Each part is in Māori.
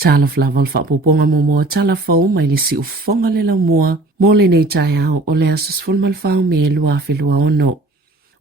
Tala flaval whaapoponga mo tala whau mai le si ufonga le lau mua, mo le nei tai au o le asus fulmal whau me lua whilua ono.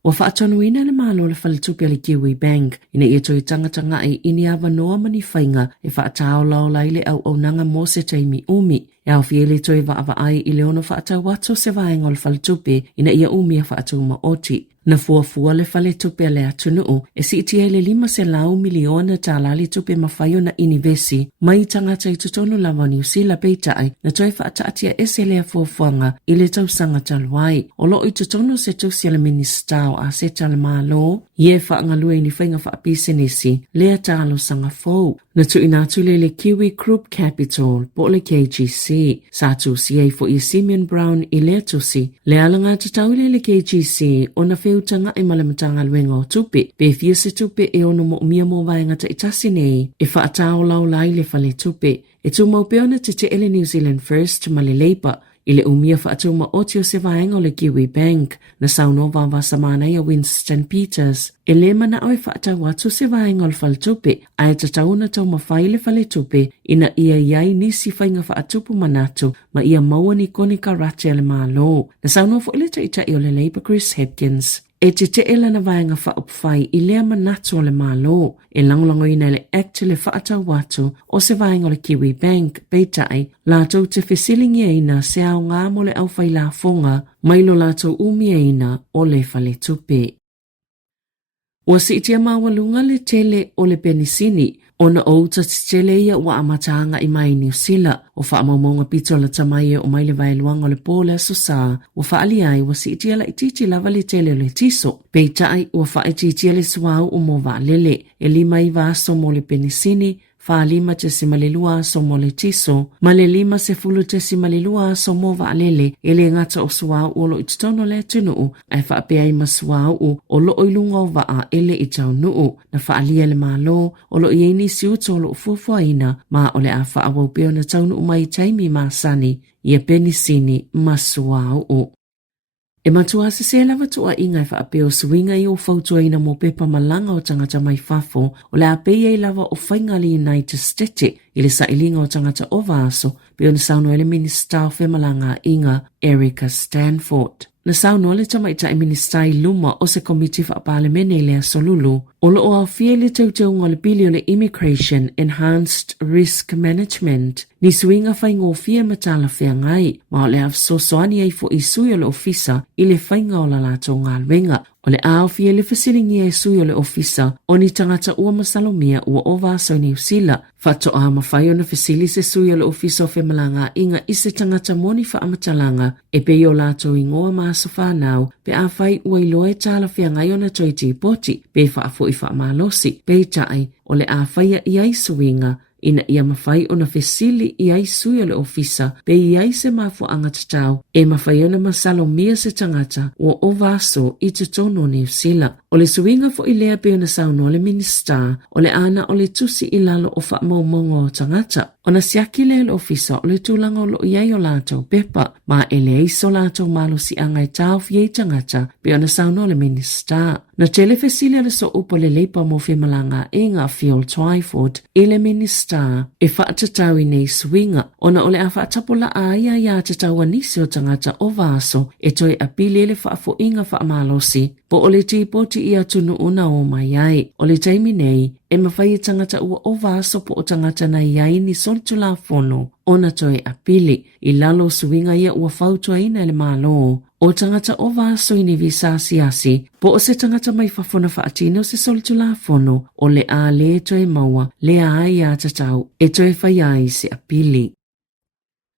Wa whaatonuina le malo le whalitupi le Kiwi Bank, ina ia toi tangata i ini awa noa mani whainga e whaatao lau laile au nanga mo se taimi umi. E au fiele toi wa ai i le ono whaatau watu se vaenga le whalitupi ina ia umi a whaatau ma oti. Na fuafua le whale tupe le atunuu, e si itia le 5 miliona tala le tupe mawhaio na inivesi, mai tangata i tutonu lawa New Zealand peitai, na toi whaataatia ese lea fuafuanga i le tausanga taluai. O lo i tutonu se tusia le ministau a se talamalo, ie whaangalue ni whainga whaapisenesi, lea talo sanga fau. Na tu inatu le Kiwi Group Capital, po le KGC, sa tusi ei fo i Simeon Brown i lea tusi, le alanga tatau le KGC, o na utanga e malamatanga luenga o tupe, pe fia se tupe e ono mo umia mo vaenga ta itasi nei, e whaatao lau lai le whale tupe, e tu maupeona te ele New Zealand First ma le Labour, i le umia whaatau ma otio se vaenga o le Kiwi Bank, na sauno vava samana ia Winston Peters, e le mana au e whaatau atu se vaenga o le whale tupe, a e tatau na tau mawhai le whale tupe, ina ia iai nisi whainga whaatupu manatu, ma ia maua ni koni karate le malo, na sauno fo ile ta ita i o le Labour Chris Hopkins. E te ela na vaenga whaupwhai i lea manatu o le malo, e langlango ina le acte le whaatau watu o se vaenga o le Kiwi Bank, peitai, lātou te whesilingi eina se au ngā mo le au whai la fonga, mailo lātou umi eina o le whale tupe. Ua si itia mawalunga le tele o le penisini, ona outa te tele ia ua amatanga i mai New Zealand, o whaamamonga pito la tamaie o mai le vailuanga o le pōle asosa, ua whaali ai ua si itia la ititi lava le tele o le tiso, peitai ua whaititia le suau o mo vaalele, e lima i vaso mo le penisini, fa 5 te simalelua so mo le tiso, ma le 5 se fulu te simalelua so mo vaalele, e le ngata o suau o lo ititono le tunuu, ai whaapea i masuau o lo oilunga o vaa ele i tau nuu, na whaalia le malo, o lo ieni siuto o lo ufuafuaina, ma o le a whaawapeo na tau nuu mai taimi masani, ia penisini masuau. E matua se se lava tua inga i whaapeo suinga i o fautua ina mo pepa malanga o tangata mai fafo, o le apea i lava o whainga li United States, i le sailinga o tangata o vaso, peo na sauno ele minister o whemalanga inga Erica Stanford. Na sauno le tamaita i minister i luma o se komiti whaapalemene i lea solulu, o lo o au fie le tautau le pili o le Immigration Enhanced Risk Management, ni suinga whainga o fie matala whea ngai, ma o le av sosoani ai fo i sui o le ofisa i le whainga o la lato ngā lwenga. O le au fie le fasilingi ai sui o le ofisa, o ni tangata ua masalomia ua o vaso New Zealand. Fato a mawhai o na fasili se sui o le ofisa o whemalanga inga i se tangata moni wha amatalanga, e pe o lato i ngoa maaso whanau, pe a whai ua i loe tala whea ngai o na toiti poti, pe whaafo i wha malosi, pe tai, o le a whaia i ai suinga, ina ia mawhai o na fesili i ai sui o le ofisa, pe i ai se mafu angatatau, e mawhai o na masalo mia se tangata o vaso i te tono New Zealand. O le suinga fo i lea pe o na sauno o le minister, o le ana o le tusi i lalo o wha maumongo o tangata. O na siaki le ofisa o le tūlanga o lo iai o lātou pepa, ma ele iso lātou malo si angai tau fiei tangata, pe o na sauno o le minister. Na tele fesili le so upo le leipa mo whemalanga inga Phil Twyford, i le minister, e whaatatau i nei suinga, o na ole a whaatapola a ia tatau anisi o tangata o vaso, e toi apili le whaafo inga whaamalosi, po o le tīpoti i atunu una o mai ai, o le taimi nei, e mawhai tangata ua o vaso po o tangata na iai ni soltu la fono, o na toi apili, i lalo suinga ia ua whautua ina le malo, o tangata o vaso i ni visasiasi, po o se tangata mai whafona whaatino se soltu la fono, o le a le toi maua, le a ia tatau, e toi whai ai se apili.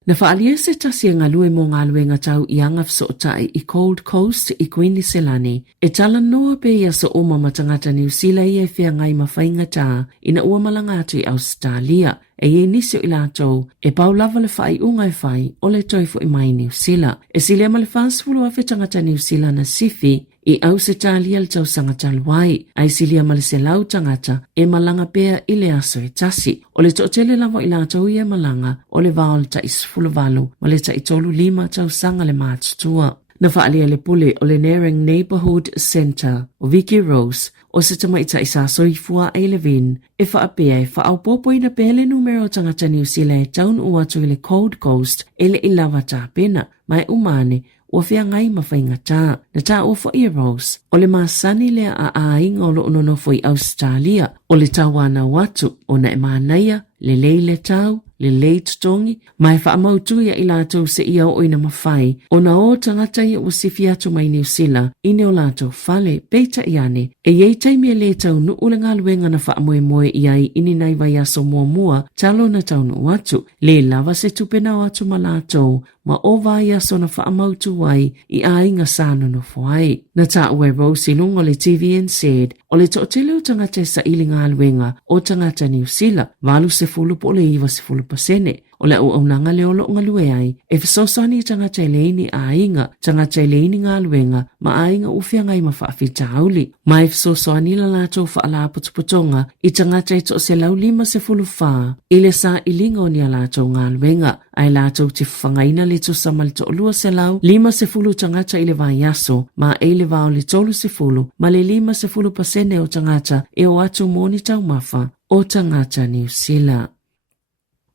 Na whaalia se tasi ngā lue mo ngā lue ngā tau i angaf so tai i Cold Coast i Queenslandi. E tala noa pe ia so o mamatangata New Zealand i e whea ngai mawhainga tā ina ua malanga atu i Australia. E ie nisio i lātou, e pau lava le whai ungai whai o le toifo i mai New Zealand. E si lea ma le whaasfulu a whetangata New Zealand na sifi, i au se tālia le tau sanga taluai, ai silia ma le se lau tangata, e malanga pea i le aso e tasi. O le to'otele lava i lātou i e malanga, o le vao le ta isfulu valu, ma le ta itolu 5 tau sanga le mātutua. Na whaalia le pule o le Nerang Neighborhood Center o Vicky Rose o se tamaita isa soifua e le vin e whaapea e whaaupopo ina pele numero tangata New Zealand e taun ua tu le Cold Coast e le ilawa tā pena mai umane o fia ngai mawhainga tā. Na tā o i Rose o le masani lea a ainga o lo unono fo i Australia o le tawana watu o na e manaia le leile tau le late tongi mai whaamautu ia i lātou se ia o ina mawhai o na o tangata ia o sifi atu mai New Zealand ine o lātou whale peita iane e iei taimi e le tau nu ule ngā luenga na whaamoe moe iai ini nai vai aso mua talo na tau nu atu le lava se tupena o atu ma lātou ma o vai aso na whaamautu wai i ainga sāno no fuai. Na tā ue Rose ilungo le TVN said o le to'otele o tangata sa ili ngā luenga o tangata New Zealand valu se fulu po le iwa se fulu pasene o le au nanga le olo nga lue ai e fisosani tangata leini a inga tangata leini ngā luenga ma a inga ufia ngai ma whaafita hauli ma e fisosani la lato whaala putuputonga i tangata e to se lau lima se fulu wha i le sa ilinga o ni a lato ngā luenga ai lato te whangaina le to samal to olua se lau lima se fulu tangata i le vai aso ma e le vao le tolu se fulu ma le lima se fulu pasene o tangata e o atu moni tau mafa o tangata New Zealand.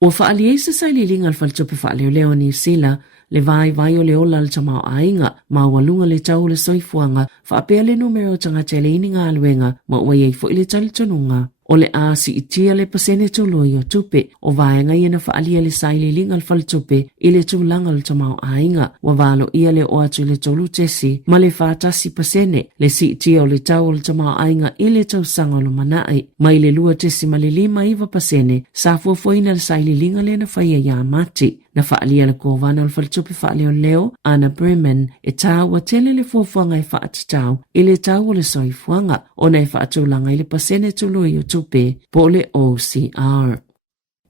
O whaalie se sai li linga alfaltupe whaaleo leo New Zealand le vai o le ola le tamao ainga ma walunga le tau le soifuanga whaapea le numero tangata le ini ngā aluenga ma ua iei fo i le talitonunga. O le si itia le pasene toloi o tupe o vaenga ia na whaalia le sai le linga alfaltupe i le tūlanga le tamao ainga wa valo ia le o atu le tolu tesi ma le whaatasi pasene le si itia o le tau o le tamao ainga i le tau sanga lo manai ma i le lua tesi ma le lima iwa pasene sa fuafuaina le sai le linga le na whaia ia mati. Na whaalia le kōwana o le whalitupe whaaleo leo, Anna Bremen, e tā wa tele le fuafuanga e whaatatau i le tau o le soifuanga o nei whaatulanga i le pasene tului o tupe po le OCR.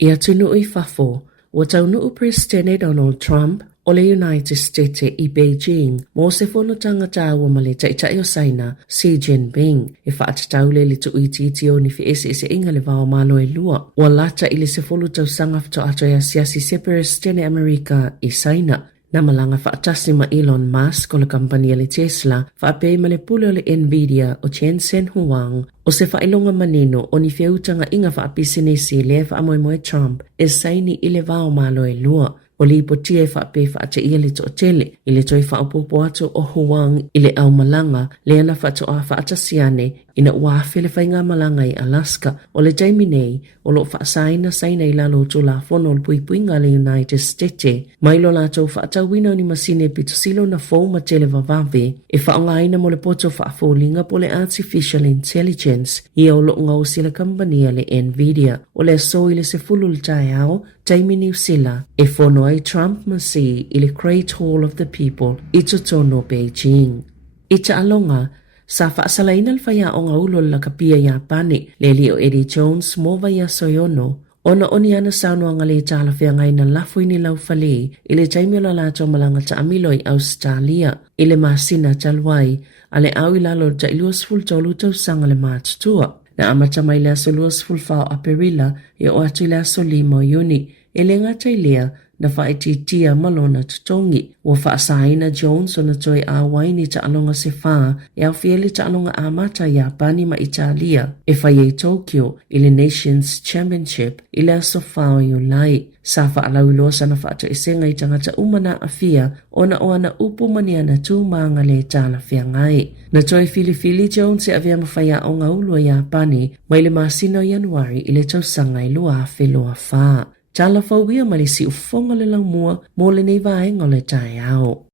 Ia tunu i whafo, wa tau nuu President Donald Trump o le United States i Beijing mo se fono tangata ua ma le taitai o Saina Xi Jinping e whaatatau le tu iti o ni ese inga le vao malo e lua ua lata i le se folu tau sanga fito ato ia siasi separatist tene Amerika i Saina. Na malanga whaatasi ma Elon Musk o le kampania le Tesla whaapei ma le pule o le Nvidia o Jensen Huang o se whailonga manino o ni whiautanga inga whaapisinesi le whaamoemoe Trump e saini i le vao malo e lua. O li ipotia e whaape whaate ia le to'otele i le toi whaapopo atu o Huang i le au malanga le ana whaatoa whaatasiane ina uafe le whainga malanga i Alaska o le taimi nei o lo whaasaina saina i lalo tu la fono o puipuinga le United States mai lo la tau whaatawina ni masine pitusilo na fau ma tele vavave e whaongaina mo le poto whaafolinga po le Artificial Intelligence i o lo ngau sila kampania le Nvidia o le so i le se fulu le tai au taimi New Zealand e fono ai Trump masi i le Great Hall of the People i totono Beijing. I ta alonga sa whaasalaina le whaia o ngaulo la kapia ia pane le li o Eddie Jones mo vaia soyono ona oni ana sauno anga le tala whiangaina lafo ini lau whale i le taimi o la lato malanga ta amilo i Australia i le masina talwai a le au i lalo ta iluas ful tolu tau sanga le mātutua. Na amata mai le aso luas ful whao a perila i o atu le aso lima o yuni e le ngata i lea na whaititia malona tutongi o whaasaina Jones o na toi a waini ta alonga se whaa e au fiele ta alonga a mata i Apani ma Italia e whai Tokyo i le Nations Championship i le aso whao i o lai. Sa whaalau losa na whaata isenga i tangata umana a fia o na oana upu mania na tūmanga le tala whiangai. Na toi Fili Jones e avea mawhaia o ngaulua i Apani mai le masina o Januari i le tausanga i lua wheloa whaa. Tala whauia malisi ufonga le laumua mo le nei vaenga le tai ao.